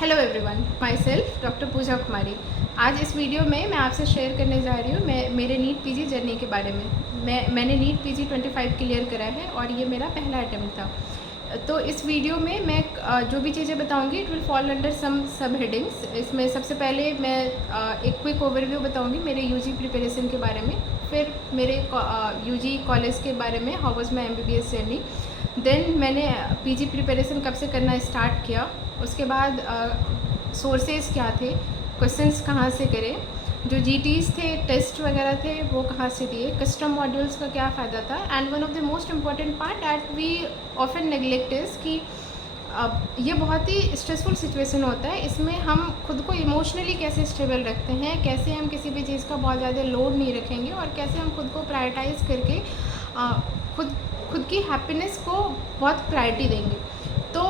Hello everyone, myself doctor Pooja Kumari. आज इस video में मैं आपसे शेयर करने जा रही हूँ मेरे नीट पीजी जर्नी के बारे में। मैंने नीट पीजी 25 क्लियर करा है और ये मेरा पहला अटैम्प्ट था। तो इस वीडियो में मैं जो भी चीज़ें बताऊँगी it will fall under some sub headings. इसमें सबसे पहले मैं एक क्विक ओवरव्यू बताऊँगी मेरे यूजी प्रिपरेशन के बारे में, फिर मेरे यूजी कॉलेज के बारे में, how was my MBBS journey. Then मैंने पीजी प्रिपरेशन कब से करना स्टार्ट किया, उसके बाद सोर्सेज क्या थे, क्वेश्चंस कहाँ से करें, जो GTs थे, टेस्ट वगैरह थे वो कहाँ से दिए, कस्टम मॉड्यूल्स का क्या फ़ायदा था, and one of the most important part that we often neglect is कि ये बहुत ही स्ट्रेसफुल सिचुएशन होता है। इसमें हम खुद को इमोशनली कैसे स्टेबल रखते हैं, कैसे हम किसी भी चीज़ का बहुत ज़्यादा लोड नहीं रखेंगे और कैसे हम खुद को प्रायोरिटाइज़ करके खुद की हैप्पीनेस को बहुत प्रायोरिटी देंगे। तो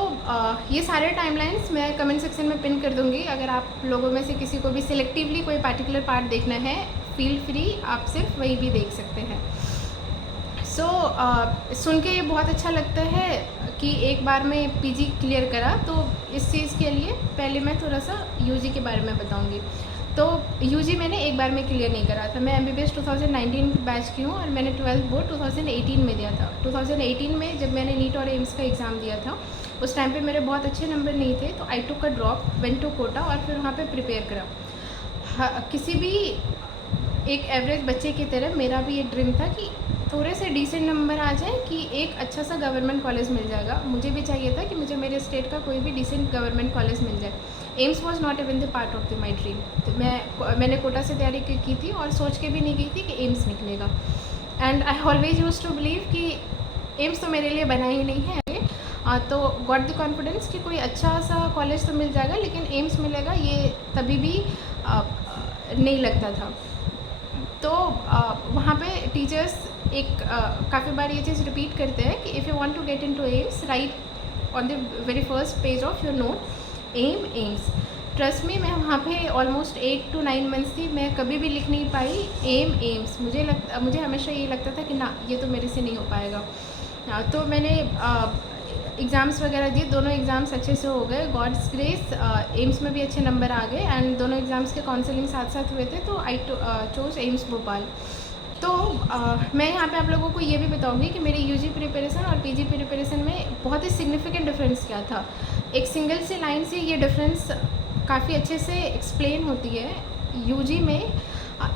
ये सारे टाइमलाइंस मैं कमेंट सेक्शन में पिन कर दूँगी। अगर आप लोगों में से किसी को भी सिलेक्टिवली कोई पार्टिकुलर पार्ट देखना है, फील फ्री, आप सिर्फ वही भी देख सकते हैं। सुन के ये बहुत अच्छा लगता है कि एक बार में पीजी क्लियर करा। तो इस चीज़ के लिए पहले मैं थोड़ा सा यूजी के बारे में बताऊँगी। तो यूजी मैंने एक बार में क्लियर नहीं करा था। मैं MBBS 2019 बैच की हूँ और मैंने 12th बोर्ड 2018 में दिया था। 2018 में जब मैंने नीट और एम्स का एग्ज़ाम दिया था, उस टाइम पे मेरे बहुत अच्छे नंबर नहीं थे, तो I took a drop, went to Kota और फिर वहाँ पे प्रिपेयर करा। किसी भी एक एवरेज बच्चे की तरह मेरा भी ये ड्रीम था कि थोड़े से डिसेंट नंबर आ जाए कि एक अच्छा सा गवर्नमेंट कॉलेज मिल जाएगा। मुझे भी चाहिए था कि मुझे मेरे स्टेट का कोई भी डिसेंट गवर्नमेंट कॉलेज मिल जाए। AIIMS was not even the part of the my dream. तो मैंने कोटा से तैयारी की थी और सोच के भी नहीं गई थी कि एम्स निकलेगा। And I always use to believe कि एम्स तो मेरे लिए बना ही नहीं है। तो गॉट द कॉन्फिडेंस कि कोई अच्छा सा कॉलेज तो मिल जाएगा, लेकिन एम्स मिलेगा ये तभी भी नहीं लगता था। तो वहाँ पे टीचर्स काफ़ी बार ये चीज़ रिपीट करते हैं कि if you want to get into AIIMS, write on the very first page of your note AIIMS. Trust में मैं वहाँ पे ऑलमोस्ट 8 to 9 मंथ्स थी, मैं कभी भी लिख नहीं पाई एम्स। मुझे हमेशा ये लगता था कि ना, ये तो मेरे से नहीं हो पाएगा। तो मैंने एग्ज़ाम्स वगैरह दिए, दोनों एग्ज़ाम्स अच्छे से हो गए, गॉड्स ग्रेस। एम्स में भी अच्छे नंबर आ गए एंड दोनों एग्ज़ाम्स के काउंसलिंग साथ साथ हुए थे, तो आई चोज एम्स भोपाल। तो मैं यहाँ पे आप लोगों को ये भी बताऊँगी कि मेरी यूजी प्रिपरेशन और पीजी प्रिपरेशन में बहुत ही सिग्निफिकेंट डिफरेंस क्या था। एक सिंगल से लाइन से ये डिफरेंस काफ़ी अच्छे से एक्सप्लेन होती है। यूजी में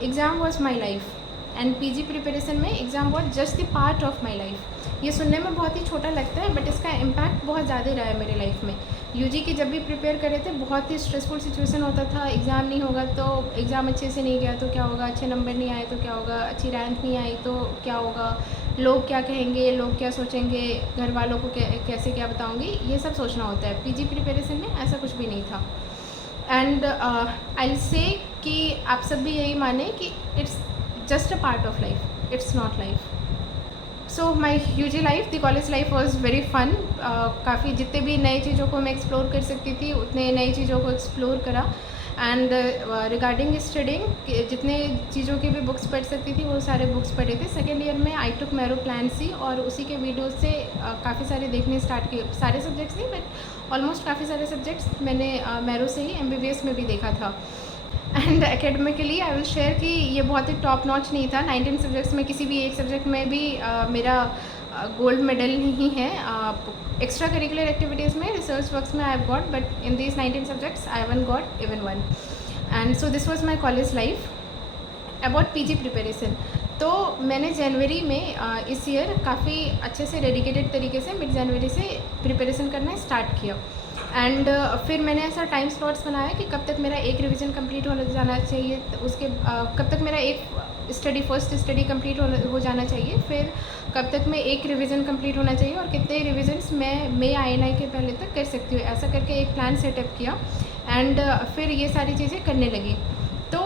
exam was my life and PG preparation में exam was just the part of my life. ये सुनने में बहुत ही छोटा लगता है, बट इसका इम्पैक्ट बहुत ज़्यादा रहा है मेरे लाइफ में। यूजी की जब भी प्रिपेयर करे थे, बहुत ही स्ट्रेसफुल सिचुएशन होता था। एग्ज़ाम नहीं होगा तो, एग्ज़ाम अच्छे से नहीं गया तो क्या होगा, अच्छे नंबर नहीं आए तो क्या होगा, अच्छी रैंक नहीं आई तो क्या होगा, लोग क्या कहेंगे, लोग क्या सोचेंगे, घर वालों को कैसे क्या बताऊँगी, ये सब सोचना होता है। पीजी प्रिपरेशन में ऐसा कुछ भी नहीं था। एंड आई विल से कि आप सब भी यही माने कि it's just a part of life, it's not life. So my UG life, the college life was very fun. काफ़ी जितने भी नई चीज़ों को मैं एक्सप्लोर कर सकती थी उतने नई चीज़ों को एक्सप्लोर करा। एंड रिगार्डिंग स्टडिंग, जितने चीज़ों की भी बुक्स पढ़ सकती थी वो सारे बुक्स पढ़े थे। सेकेंड ईयर में आई टुक मैरो प्लान सी और उसी के वीडियो से काफ़ी सारे देखने स्टार्ट किए। सारे सब्जेक्ट्स नहीं, बट ऑलमोस्ट काफ़ी सारे सब्जेक्ट्स मैंने मैरो से ही MBBS में भी देखा था। And academically I will share कि ये बहुत ही टॉप नॉच नहीं था। 19 सब्जेक्ट्स में किसी भी एक सब्जेक्ट में भी मेरा गोल्ड मेडल नहीं है। एक्स्ट्रा करिकुलर एक्टिविटीज़ में, रिसर्च वर्क्स में I have got, but in these 19 subjects I haven't got even one. And so this was my college life. About PG preparation, तो मैंने जनवरी में इस ईयर काफ़ी अच्छे से डेडिकेटेड तरीके से मिड जनवरी से प्रिपरेशन करना स्टार्ट किया। एंड फिर मैंने ऐसा टाइम स्लॉट्स बनाया कि कब तक मेरा एक रिवीजन कंप्लीट हो जाना चाहिए, उसके कब तक मेरा एक फर्स्ट स्टडी कंप्लीट हो जाना चाहिए, फिर कब तक मैं एक रिवीजन कंप्लीट होना चाहिए और कितने रिवीजन्स मैं INI के पहले तक कर सकती हूँ। ऐसा करके एक प्लान सेटअप किया एंड फिर ये सारी चीज़ें करने लगी। तो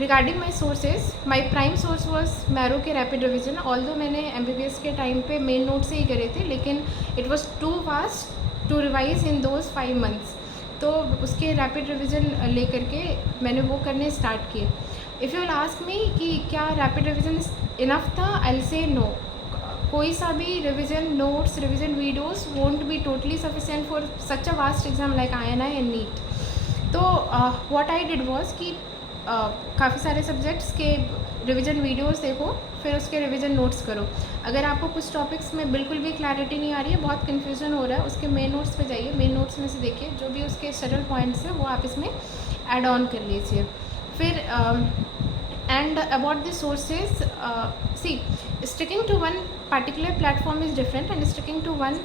regarding my sources, my prime source was Marrow के रैपिड रिविजन। ऑल्दो मैंने MBBS के टाइम पे मेन नोट से ही करे थे, लेकिन it was too fast to revise in those 5 months. तो उसके रैपिड रिविजन ले करके मैंने वो करने स्टार्ट किए। If you will ask me कि क्या रैपिड रिविजन इनफ था, आई विल से नो। कोई सा भी revision notes, revision videos won't be totally sufficient for such a vast exam like INI and NEET. तो व्हाट आई डिड वाज कि काफ़ी सारे सब्जेक्ट्स के रिवीजन वीडियोस देखो, फिर उसके रिवीजन नोट्स करो। अगर आपको कुछ टॉपिक्स में बिल्कुल भी क्लैरिटी नहीं आ रही है, बहुत कन्फ्यूजन हो रहा है, उसके मेन नोट्स पे जाइए, मेन नोट्स में से देखिए जो भी उसके सरल पॉइंट्स हैं वो आप इसमें ऐड ऑन कर लीजिए। फिर and about the sources, see sticking to one particular platform is different and sticking to one,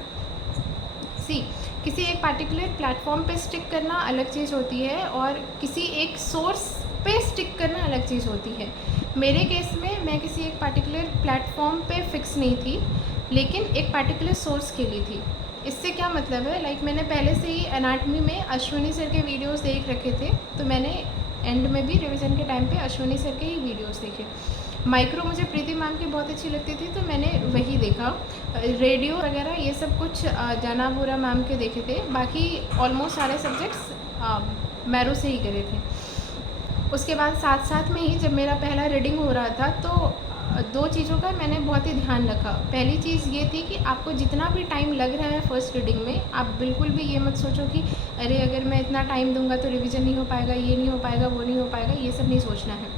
see किसी एक पार्टिकुलर प्लेटफॉर्म पे स्टिक करना अलग चीज़ होती है और किसी एक सोर्स पे स्टिक करना अलग चीज़ होती है। मेरे केस में मैं किसी एक पार्टिकुलर प्लेटफॉर्म पे फिक्स नहीं थी, लेकिन एक पार्टिकुलर सोर्स के लिए थी। इससे क्या मतलब है, लाइक मैंने पहले से ही एनाटमी में अश्विनी सर के वीडियोस देख रखे थे, तो मैंने एंड में भी रिवीजन के टाइम पे अश्विनी सर के ही वीडियोस देखे। माइक्रो मुझे प्रीति मैम की बहुत अच्छी लगती थी, तो मैंने वही देखा। रेडियो वगैरह ये सब कुछ जाना बुरा मैम के देखे थे। बाकी ऑलमोस्ट सारे सब्जेक्ट्स मैरो से ही करे थे। उसके बाद साथ साथ में ही जब मेरा पहला रीडिंग हो रहा था, तो दो चीज़ों का मैंने बहुत ही ध्यान रखा। पहली चीज़ ये थी कि आपको जितना भी टाइम लग रहा है फर्स्ट रीडिंग में, आप बिल्कुल भी ये मत सोचो कि अरे अगर मैं इतना टाइम दूंगा तो रिवीजन नहीं हो पाएगा, ये नहीं हो पाएगा, वो नहीं हो पाएगा, ये सब नहीं सोचना है।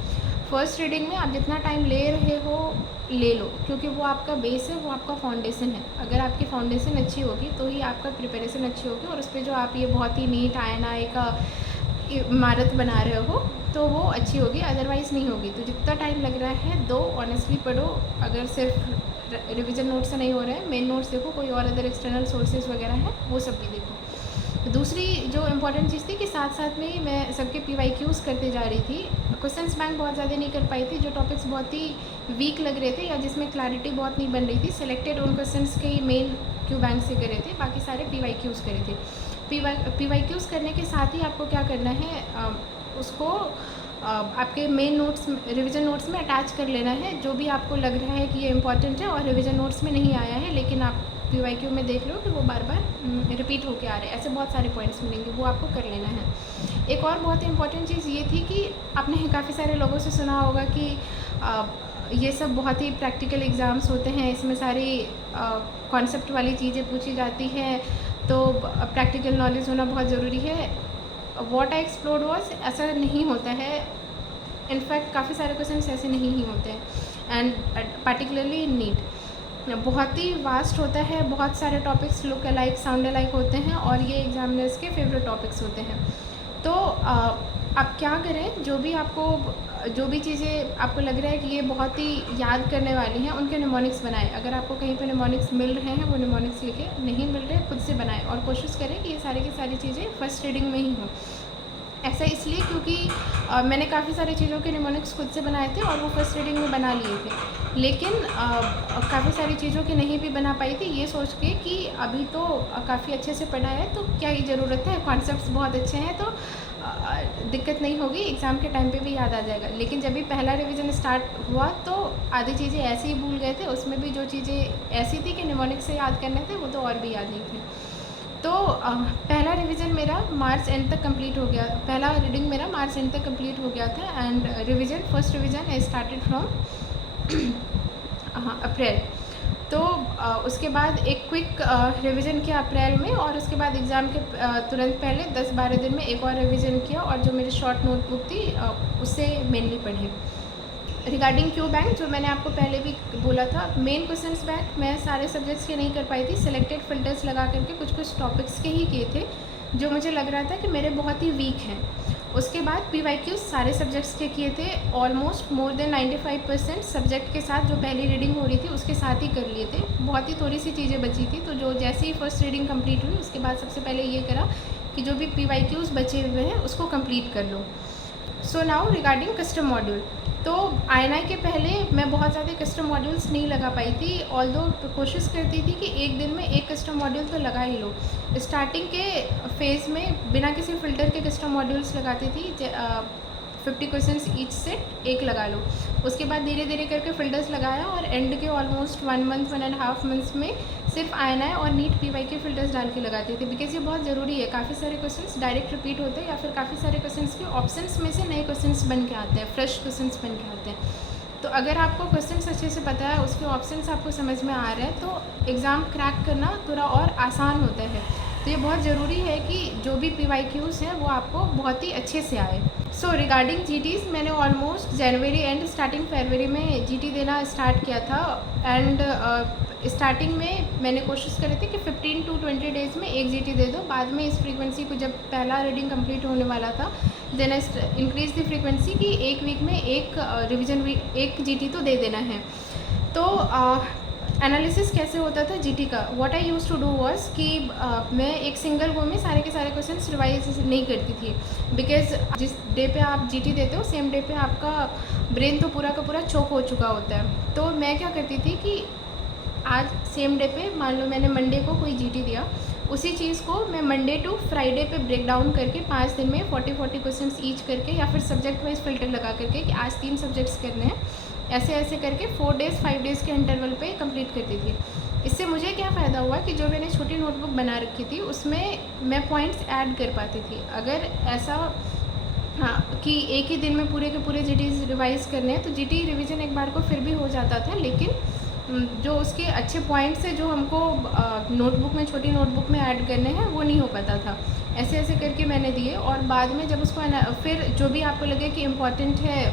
फर्स्ट रीडिंग में आप जितना टाइम ले रहे हो ले लो, क्योंकि वो आपका बेस है, वो आपका फाउंडेशन है। अगर आपकी फाउंडेशन अच्छी होगी तो ही आपका प्रिपरेशन अच्छी होगी, और उस पर जो आप ये बहुत ही नीट INI का इमारत बना रहे हो तो वो अच्छी होगी, अदरवाइज़ नहीं होगी। तो जितना टाइम लग रहा है दो, ऑनेस्टली पढ़ो। अगर सिर्फ रिविजन नोट से नहीं हो रहा है, मेन नोट्स देखो, कोई और अदर एक्सटर्नल सोर्सेज वगैरह हैं वो सब भी देखो। दूसरी जो इम्पोर्टेंट चीज़ थी कि साथ साथ में ही मैं सबके PYQs करते जा रही थी। क्वेश्चंस बैंक बहुत ज़्यादा नहीं कर पाई थी, जो टॉपिक्स बहुत ही वीक लग रहे थे या जिसमें क्लैरिटी बहुत नहीं बन रही थी, सिलेक्टेड उन क्वेश्चंस के ही मेन क्यू बैंक से करे थे, बाकी सारे PYQs करे थे। PYQs करने के साथ ही आपको क्या करना है, उसको आपके मेन नोट्स, रिवीजन नोट्स में अटैच कर लेना है। जो भी आपको लग रहा है कि ये इंपॉर्टेंट है और रिवीजन नोट्स में नहीं आया है, लेकिन आप PYQ में देख रहे हो कि वो बार बार रिपीट होके आ रहे हैं, ऐसे बहुत सारे पॉइंट्स मिलेंगे, वो आपको कर लेना है। एक और बहुत ही इंपॉर्टेंट चीज़ ये थी कि आपने काफ़ी सारे लोगों से सुना होगा कि ये सब बहुत ही प्रैक्टिकल एग्ज़ाम्स होते हैं, इसमें सारी कॉन्सेप्ट वाली चीज़ें पूछी जाती हैं, तो प्रैक्टिकल नॉलेज होना बहुत ज़रूरी है। व्हाट आई एक्सप्लोर्ड वाज, ऐसा नहीं होता है। इनफैक्ट काफ़ी सारे क्वेश्चन ऐसे नहीं ही होते हैं, एंड पार्टिकुलरली इन नीट बहुत ही वास्ट होता है, बहुत सारे topics look alike sound alike होते हैं, और ये एग्जामिनर्स के फेवरेट टॉपिक्स होते हैं। तो आप क्या करें, जो भी चीज़ें आपको लग रहा है कि ये बहुत ही याद करने वाली हैं, उनके निमोनिक्स बनाएं। अगर आपको कहीं पे निमोनिक्स मिल रहे हैं, वो निमोनिक्स लिखे, नहीं मिल रहे खुद से बनाएं, और कोशिश करें कि ये सारी की सारी चीज़ें फर्स्ट रीडिंग में ही हों। ऐसा इसलिए क्योंकि मैंने काफ़ी सारी चीज़ों के निमोनिक्स खुद से बनाए थे और वो फर्स्ट रीडिंग में बना लिए थे, लेकिन काफ़ी सारी चीज़ों के नहीं भी बना पाई थी, ये सोच के कि अभी तो काफ़ी अच्छे से पढ़ा है तो क्या ही ज़रूरत है, कॉन्सेप्ट्स बहुत अच्छे हैं तो दिक्कत नहीं होगी, एग्ज़ाम के टाइम पे भी याद आ जाएगा। लेकिन जब भी पहला रिवीजन स्टार्ट हुआ तो आधी चीज़ें ऐसे ही भूल गए थे, उसमें भी जो चीज़ें ऐसी थी कि निमोनिक्स से याद करने थे वो तो और भी याद नहीं थे। तो पहला रिवीजन मेरा मार्च एंड तक कंप्लीट हो गया, पहला रीडिंग मेरा मार्च एंड तक कंप्लीट हो गया था, and first revision I started from April. तो उसके बाद एक क्विक रिवीजन किया अप्रैल में, और उसके बाद एग्ज़ाम के तुरंत पहले 10-12 दिन में एक और रिवीजन किया, और जो मेरी शॉर्ट नोटबुक थी उससे मेनली पढ़ी। रिगार्डिंग क्यू बैंक, जो मैंने आपको पहले भी बोला था, मेन क्वेश्चंस बैंक मैं सारे सब्जेक्ट्स के नहीं कर पाई थी, सिलेक्टेड फिल्टर्स लगा करके कुछ कुछ टॉपिक्स के ही किए थे जो मुझे लग रहा था कि मेरे बहुत ही वीक हैं। उसके बाद PYQs सारे सब्जेक्ट्स के किए थे, ऑलमोस्ट मोर देन 95% सब्जेक्ट के साथ जो पहली रीडिंग हो रही थी उसके साथ ही कर लिए थे। बहुत ही थोड़ी सी चीज़ें बची थी, तो जो जैसे ही फर्स्ट रीडिंग कंप्लीट हुई उसके बाद सबसे पहले ये करा कि जो भी PYQs बचे हुए हैं उसको कंप्लीट कर लो। So now regarding custom module, तो INI के पहले मैं बहुत ज़्यादा कस्टम मॉड्यूल्स नहीं लगा पाई थी, ऑल्दो कोशिश करती थी कि एक दिन में एक कस्टम मॉड्यूल तो लगा ही लो। स्टार्टिंग के फेज़ में बिना किसी फ़िल्टर के कस्टम मॉड्यूल्स लगाती थी, 50 क्वेश्चंस ईच से एक लगा लो। उसके बाद धीरे धीरे करके फ़िल्टर्स लगाया, और एंड के ऑलमोस्ट 1 मंथ 1.5 मंथ्स में सिर्फ INI और नीट PYQ फ़िल्टर्स डाल के लगाते थे, बिकॉज ये बहुत ज़रूरी है। काफ़ी सारे क्वेश्चंस डायरेक्ट रिपीट होते हैं, या फिर काफ़ी सारे क्वेश्चंस के ऑप्शंस में से नए क्वेश्चंस बन के आते हैं, फ्रेश क्वेश्चंस बन के आते हैं। तो अगर आपको क्वेश्चंस अच्छे से पता है, उसके ऑप्शंस आपको समझ में आ रहे हैं, तो एग्ज़ाम क्रैक करना थोड़ा और आसान होता है। तो ये बहुत ज़रूरी है कि जो भी PYQs हैं वो आपको बहुत ही अच्छे से आए। सो रिगार्डिंग GTs, मैंने ऑलमोस्ट जनवरी एंड स्टार्टिंग फरवरी में GT देना स्टार्ट किया था। एंड स्टार्टिंग में मैंने कोशिश करी थी कि 15 to 20 डेज़ में एक GT दे दो। बाद में इस फ्रीक्वेंसी को जब पहला रीडिंग कंप्लीट होने वाला था, देन इंक्रीज द फ्रीक्वेंसी कि एक वीक में एक रिवीजन वीक एक GT तो दे देना है। तो एनालिसिस कैसे होता था GT का, what I use to do was कि मैं एक सिंगल गो में सारे के सारे क्वेश्चन रिवाइज नहीं करती थी, बिकॉज जिस डे पे आप GT देते हो सेम डे पे आपका ब्रेन तो पूरा का पूरा चोक हो चुका होता है। तो मैं क्या करती थी कि आज सेम डे पे, मान लो मैंने मंडे को कोई GT दिया, उसी चीज़ को मैं मंडे टू फ्राइडे पे ब्रेक डाउन करके 5 दिन में 40 क्वेश्चन ईच करके, या फिर सब्जेक्ट वाइज फिल्टर लगा करके कि आज 3 सब्जेक्ट्स करने हैं, ऐसे ऐसे करके 4 डेज़ 5 डेज़ के इंटरवल पे कंप्लीट करती थी। इससे मुझे क्या फ़ायदा हुआ कि जो मैंने छोटी नोटबुक बना रखी थी उसमें मैं पॉइंट्स ऐड कर पाती थी। अगर ऐसा हाँ कि एक ही दिन में पूरे के पूरे GTs रिवाइज़ करने हैं, तो GT रिवीजन एक बार को फिर भी हो जाता था, लेकिन जो उसके अच्छे पॉइंट्स है जो हमको नोटबुक में, छोटी नोटबुक में ऐड करने हैं, वो नहीं हो पाता था। ऐसे ऐसे करके मैंने दिए, और बाद में जब उसको फिर जो भी आपको लगे कि इम्पॉर्टेंट है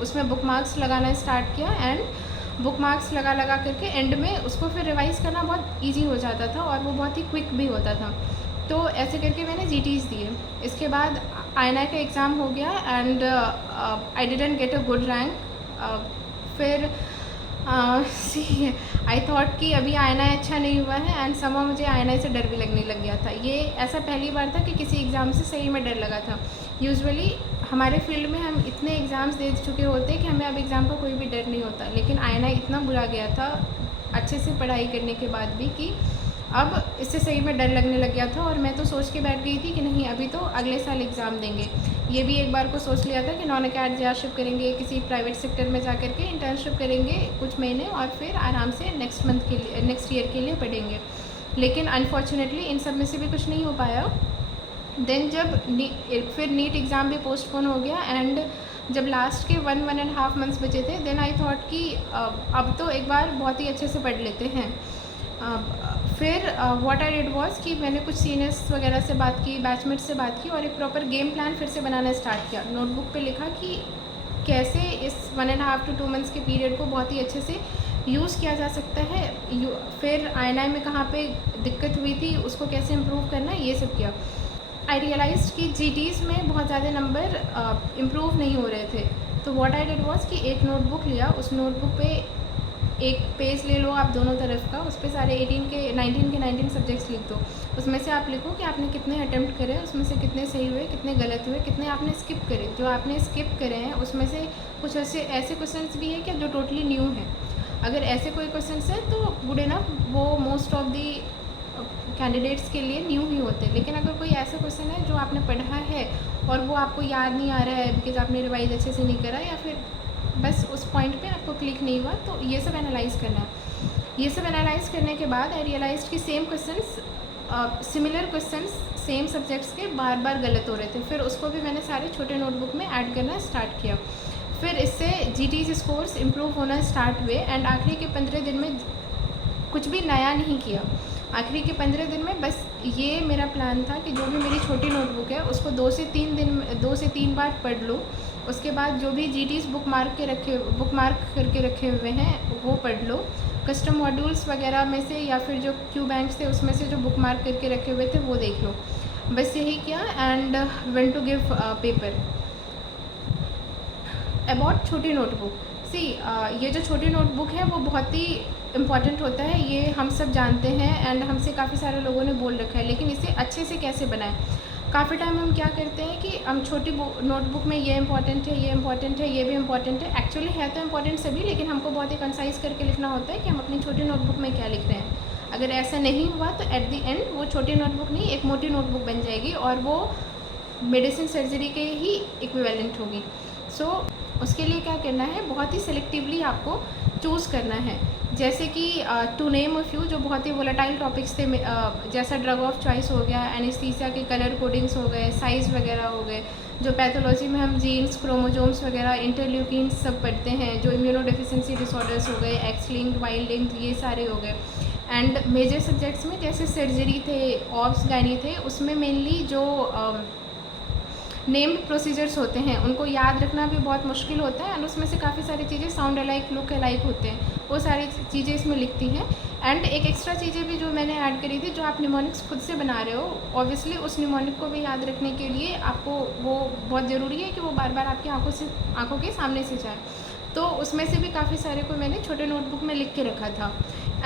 उसमें बुक मार्क्स लगाना स्टार्ट किया, एंड बुक मार्क्स लगा लगा करके एंड में उसको फिर रिवाइज़ करना बहुत इजी हो जाता था, और वो बहुत ही क्विक भी होता था। तो ऐसे करके मैंने GTs दिए। इसके बाद INI का एग्ज़ाम हो गया, and I didn't get a good rank. फिर आई थॉट कि अभी INI अच्छा नहीं हुआ है, एंड समहाउ मुझे INI से डर भी लगने लग गया था। ये ऐसा पहली बार था कि किसी एग्ज़ाम से सही में डर लगा था। यूजुअली हमारे फील्ड में हम इतने एग्ज़ाम्स दे चुके होते हैं कि हमें अब एग्ज़ाम का कोई भी डर नहीं होता, लेकिन INI इतना बुरा गया था अच्छे से पढ़ाई करने के बाद भी कि अब इससे सही में डर लगने लग गया था। और मैं तो सोच के बैठ गई थी कि नहीं, अभी तो अगले साल एग्ज़ाम देंगे। ये भी एक बार को सोच लिया था कि नॉन अकेडमिक करेंगे, किसी प्राइवेट सेक्टर में जा कर के इंटर्नशिप करेंगे कुछ महीने, और फिर आराम से नेक्स्ट ईयर के लिए पढ़ेंगे। लेकिन अनफॉर्चुनेटली इन सब में से भी कुछ नहीं हो पाया। देन जब फिर नीट एग्ज़ाम भी पोस्टपोन हो गया, एंड जब लास्ट के 1.5 मंथ्स बचे थे, देन आई थॉट कि अब तो एक बार बहुत ही अच्छे से पढ़ लेते हैं। फिर व्हाट आई डिड वाज कि मैंने कुछ सीनियर्स वगैरह से बात की, बैचमेट से बात की, और एक प्रॉपर गेम प्लान फिर से बनाना स्टार्ट किया। नोटबुक पे लिखा कि कैसे इस 1.5 to 2 मंथ्स के पीरियड को बहुत ही अच्छे से यूज़ किया जा सकता है। फिर INI में कहाँ पे दिक्कत हुई थी उसको कैसे इम्प्रूव करना, ये सब किया। आई रियलाइज़ कि GTs में बहुत ज़्यादा नंबर इम्प्रूव नहीं हो रहे थे। तो व्हाट आई डिड वाज कि एक नोटबुक लिया, उस नोटबुक पे एक पेज ले लो आप दोनों तरफ का, उस पर सारे 19 सब्जेक्ट्स लिख दो। उसमें से आप लिखो कि आपने कितने अटैम्प्ट करे, उसमें से कितने सही हुए, कितने गलत हुए, कितने आपने स्किप करे। जो आपने स्किप करे हैं उसमें से कुछ ऐसे क्वेश्चंस भी हैं क्या जो टोटली न्यू हैं। अगर ऐसे कोई क्वेश्चंस हैं तो गुड इनफ, वो मोस्ट ऑफ दी कैंडिडेट्स के लिए न्यू ही होते हैं। लेकिन अगर कोई ऐसा क्वेश्चन है जो आपने पढ़ा है और वो आपको याद नहीं आ रहा है बिकॉज आपने रिवाइज अच्छे से नहीं करा, या फिर बस उस पॉइंट पे आपको क्लिक नहीं हुआ, तो ये सब एनालाइज़ करना है। ये सब एनालाइज़ करने के बाद आई रियलाइज़ कि same questions, similar questions same subjects के बार बार गलत हो रहे थे। फिर उसको भी मैंने सारे छोटे नोटबुक में ऐड करना स्टार्ट किया। फिर इससे GTs स्कोर्स इम्प्रूव होना स्टार्ट हुए, एंड आखिरी के 15 दिन में कुछ भी नया नहीं किया। आखिरी के 15 दिन में बस ये मेरा प्लान था कि जो भी मेरी छोटी नोटबुक है उसको 2 से 3 बार पढ़ लो। उसके बाद जो भी GTs बुक मार्क करके रखे हुए हैं वो पढ़ लो। कस्टम मॉड्यूल्स वगैरह में से या फिर जो क्यू बैंक्स थे उसमें से जो बुक मार्क करके रखे हुए थे वो देख लो। बस यही किया, and went to give paper. About छोटी नोटबुक, ये जो छोटी नोटबुक है वो बहुत ही इम्पॉर्टेंट होता है, ये हम सब जानते हैं, एंड हमसे काफ़ी सारे लोगों ने बोल रखा है। लेकिन इसे अच्छे से कैसे बनाएं। काफ़ी टाइम हम क्या करते हैं कि हम छोटी नोटबुक में ये इंपॉर्टेंट है, ये इंपॉर्टेंट है, ये भी इंपॉर्टेंट है। एक्चुअली है तो इंपॉर्टेंट सभी, लेकिन हमको बहुत ही कंसाइज करके लिखना होता है कि हम अपनी छोटी नोटबुक में क्या लिख रहे हैं। अगर ऐसा नहीं हुआ तो एट द एंड वो छोटी नोटबुक नहीं, एक मोटी नोटबुक बन जाएगी, और वो मेडिसिन सर्जरी के ही इक्विवेलेंट होगी। सो उसके लिए क्या करना है, बहुत ही सेलेक्टिवली आपको चूज़ करना है। जैसे कि टू नेम अ फ्यू जो बहुत ही वोलेटाइल टॉपिक्स थे, जैसा ड्रग ऑफ चॉइस हो गया, एनेस्थीसिया के कलर कोडिंग्स हो गए, साइज़ वगैरह हो गए, जो पैथोलॉजी में हम जीन्स, क्रोमोजोम्स वगैरह, इंटरल्यूकिन्स सब पढ़ते हैं, जो इम्यूनोडेफिशिएंसी डिसऑर्डर्स हो गए, एक्स लिंक्ड, वाई लिंक्ड, ये सारे हो गए। एंड मेजर सब्जेक्ट्स में जैसे सर्जरी थे, ऑब्स गायनी थे, उसमें मेनली जो नेम्ड प्रोसीजर्स होते हैं उनको याद रखना भी बहुत मुश्किल होता है, एंड उसमें से काफ़ी सारी चीज़ें साउंड अलाइक, लुक अलाइक होते हैं, वो सारी चीज़ें इसमें लिखती हैं। एंड एक एक्स्ट्रा चीज़ें भी जो मैंने ऐड करी थी, जो आप निमोनिक्स खुद से बना रहे हो, ऑब्वियसली उस निमोनिक को भी याद रखने के लिए आपको वो बहुत ज़रूरी है कि वो बार बार आपकी आँखों के सामने से जाए। तो उसमें से भी काफ़ी सारे को मैंने छोटे नोटबुक में लिख के रखा था,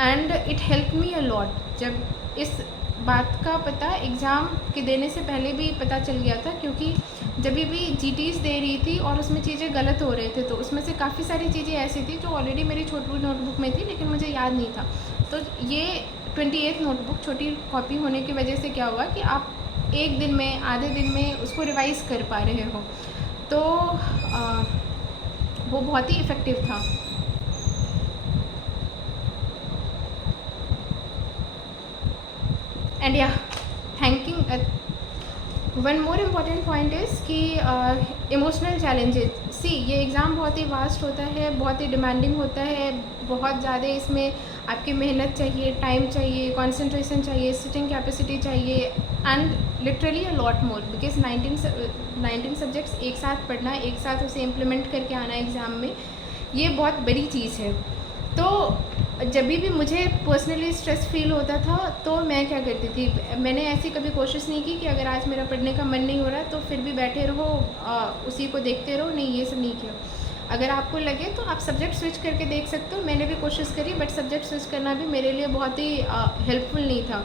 and it help me a lot. जब इस बात का पता एग्ज़ाम के देने से पहले भी पता चल गया था, क्योंकि जब भी जीटीज़ दे रही थी और उसमें चीज़ें गलत हो रहे थे, तो उसमें से काफ़ी सारी चीज़ें ऐसी थी जो ऑलरेडी मेरी छोटी नोटबुक में थी, लेकिन मुझे याद नहीं था। तो ये 28 नोटबुक छोटी कॉपी होने की वजह से क्या हुआ कि आप एक दिन में, आधे दिन में उसको रिवाइज़ कर पा रहे हो, तो वो बहुत ही इफ़ेक्टिव था। एंड या thanking one more important point is कि इमोशनल चैलेंजेस, सी ये एग्ज़ाम बहुत ही वास्ट होता है, बहुत ही डिमांडिंग होता है, बहुत ज़्यादा इसमें आपकी मेहनत चाहिए, टाइम चाहिए, कंसंट्रेशन चाहिए, सिटिंग कैपेसिटी चाहिए, and literally a lot more, because 19 subjects एक साथ पढ़ना, एक साथ उसे इम्प्लीमेंट करके आना एग्ज़ाम में, ये बहुत बड़ी चीज़ है। तो जब भी मुझे पर्सनली स्ट्रेस फील होता था, तो मैं क्या करती थी, मैंने ऐसी कभी कोशिश नहीं की कि अगर आज मेरा पढ़ने का मन नहीं हो रहा तो फिर भी बैठे रहो, उसी को देखते रहो, नहीं, ये सब नहीं किया। अगर आपको लगे तो आप सब्जेक्ट स्विच करके देख सकते हो, मैंने भी कोशिश करी, बट सब्जेक्ट स्विच करना भी मेरे लिए बहुत ही हेल्पफुल नहीं था।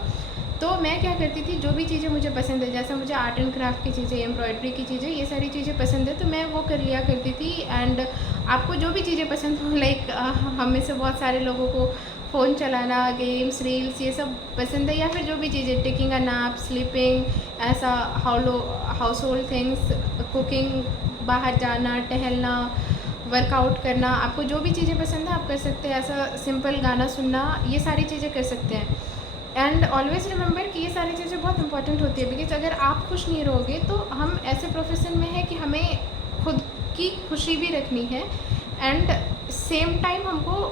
तो मैं क्या करती थी, जो भी चीज़ें मुझे पसंद है, जैसे मुझे आर्ट एंड क्राफ्ट की चीज़ें, एम्ब्रॉयडरी की चीज़ें, ये सारी चीज़ें पसंद है, तो मैं वो कर लिया करती थी। एंड आपको जो भी चीज़ें पसंद हो, लाइक हम में से बहुत सारे लोगों को फ़ोन चलाना, गेम्स, रील्स, ये सब पसंद है, या फिर जो भी चीज़ें, टेकिंग अ नैप, स्लीपिंग, ऐसा हाउस होल्ड थिंग्स, कुकिंग, बाहर जाना, टहलना, वर्कआउट करना, आपको जो भी चीज़ें पसंद है आप कर सकते हैं। ऐसा सिंपल गाना सुनना, ये सारी चीज़ें कर सकते हैं। एंड ऑलवेज़ रिमेंबर कि ये सारी चीज़ें बहुत इंपॉर्टेंट होती है, बिकॉज अगर आप खुश नहीं रहोगे तो हम ऐसे प्रोफेशन में हैं कि हमें खुद की खुशी भी रखनी है, एंड सेम टाइम हमको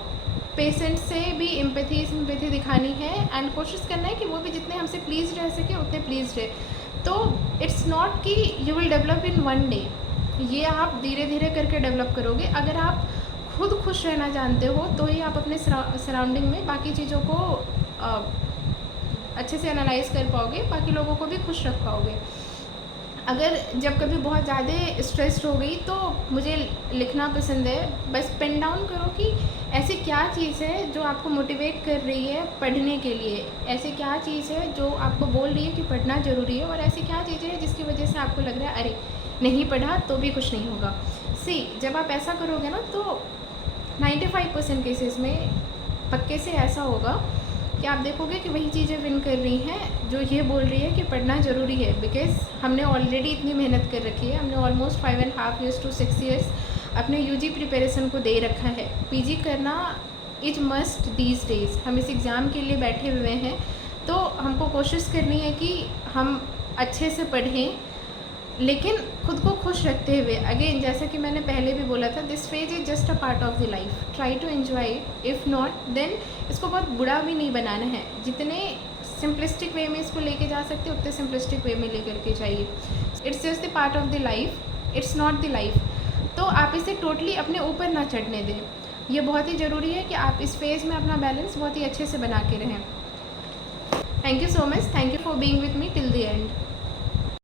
पेशेंट से भी सिंपैथी दिखानी है, एंड कोशिश करना है कि वो भी जितने हमसे प्लीज़ रह सके उतने प्लीज़ रहे। तो इट्स नॉट कि you will develop in one day, ये आप धीरे धीरे करके डेवलप करोगे। अगर आप खुद खुश रहना जानते हो तो ही आप अपने सराउंडिंग में बाकी चीज़ों को अच्छे से एनालाइज कर पाओगे, बाकी लोगों को भी खुश रख पाओगे। अगर जब कभी बहुत ज़्यादा स्ट्रेस्ड हो गई तो मुझे लिखना पसंद है, बस पेन डाउन करो कि ऐसी क्या चीज़ है जो आपको मोटिवेट कर रही है पढ़ने के लिए, ऐसी क्या चीज़ है जो आपको बोल रही है कि पढ़ना ज़रूरी है, और ऐसी क्या चीज़ें हैं जिसकी वजह से आपको लग रहा है अरे नहीं पढ़ा तो भी कुछ नहीं होगा। सी जब आप ऐसा करोगे ना तो 95% केसेस में पक्के से ऐसा होगा कि आप देखोगे कि वही चीज़ें विन कर रही हैं जो ये बोल रही है कि पढ़ना ज़रूरी है, बिकॉज़ हमने ऑलरेडी इतनी मेहनत कर रखी है, हमने ऑलमोस्ट 5.5 years to 6 years अपने यूजी प्रिपरेशन को दे रखा है। पीजी करना इज मस्ट दीज डेज़, हम इस एग्ज़ाम के लिए बैठे हुए हैं, तो हमको कोशिश करनी है कि हम अच्छे से पढ़ें, लेकिन खुद को खुश रखते हुए। अगेन जैसा कि मैंने पहले भी बोला था, this phase is just a part of the life, try to enjoy it, if not then इसको बहुत बुरा भी नहीं बनाना है। जितने सिंपलिस्टिक वे में इसको लेके जा सकते उतने सिंपलिस्टिक वे में लेकर के जाइए। It's just the part of the life, it's not the life. तो आप इसे टोटली अपने ऊपर ना चढ़ने दें, ये बहुत ही ज़रूरी है कि आप इस फेज़ में अपना बैलेंस बहुत ही अच्छे से बना के रहें। Thank you so much, thank you for being with me till the end.